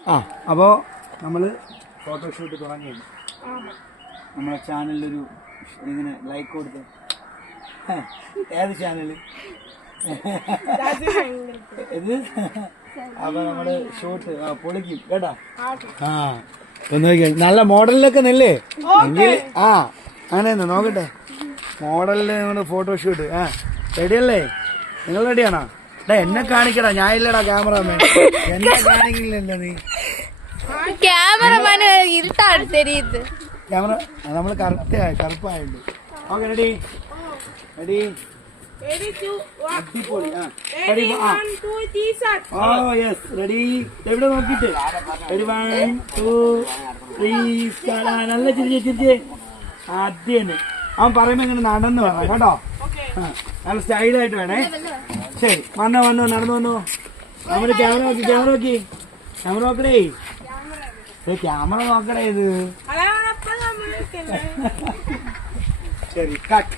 ആ അപ്പോൾ നമ്മൾ ഫോട്ടോഷൂട്ട് തുടങ്ങിയത് നമ്മളെ ചാനലിലൊരു ഇങ്ങനെ ലൈക്ക് കൊടുത്ത് ഏത് ചാനൽ ഇത് അപ്പോൾ നമ്മൾ ഷൂട്ട് പൊളിക്കും കേട്ടോ. ആ നോക്കിയാ നല്ല മോഡലിലൊക്കെ നെല്ലേ എങ്കിൽ അങ്ങനെ നോക്കട്ടെ മോഡലിൽ നമ്മുടെ ഫോട്ടോഷൂട്ട്. റെഡിയല്ലേ? നിങ്ങൾ റെഡിയാണോ? എന്നെ കാണിക്കടാ, ഞാൻ ഇല്ലടാ ക്യാമറമാൻ, എന്നെ കാണിക്കില്ലല്ലോ നീ. ക്യാമറമാൻ ഇരുട്ടാണ് തെരിയത്. ക്യാമറ നമ്മൾ കറുപ്പായുണ്ട്. ഓക്കെ റെഡി റെഡി അടിപൊളി. Oh yes ready. എവിടെ നോക്കിട്ട് റെഡി 1 2 3 നല്ല ചിരിച്ചേ ആദ്യം അവൻ പറയുമ്പോ ഇങ്ങനെ നടന്നു വേണം കേട്ടോ. നല്ല സ്റ്റൈലായിട്ട് വേണേ. ശരി വന്നോ നടന്നു വന്നോ. നമ്മള് ക്യാമറ നോക്കി ക്യാമറ നോക്കണേ. ക്യാമറ നോക്കണേ ഇത്. ശരി കട്ട്